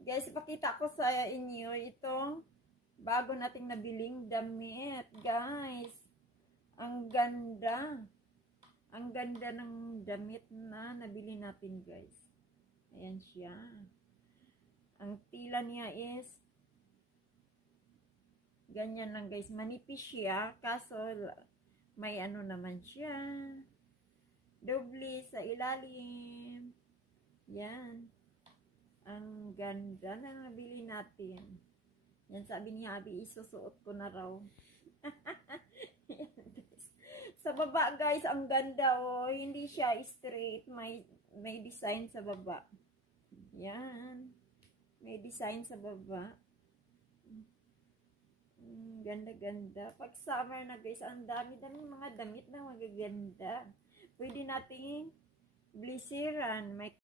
Guys, ipakita ko sa inyo itong bago nating nabiling damit. Guys, ang ganda. Ang ganda ng damit na nabili natin, guys. Ayan siya. Ang tila niya is ganyan lang, guys. Manipis siya, kaso may ano naman siya. Doble sa ilalim. Yan. Ang ganda na nabili natin. Yan, sabi ni Abby, isusuot ko na raw. Sa baba, guys, ang ganda, oh. Hindi siya straight. May design sa baba. Yan. May design sa baba. Ganda-ganda. Pag summer na, guys, ang dami-dami mga damit na magaganda. Pwede nating blisiran. May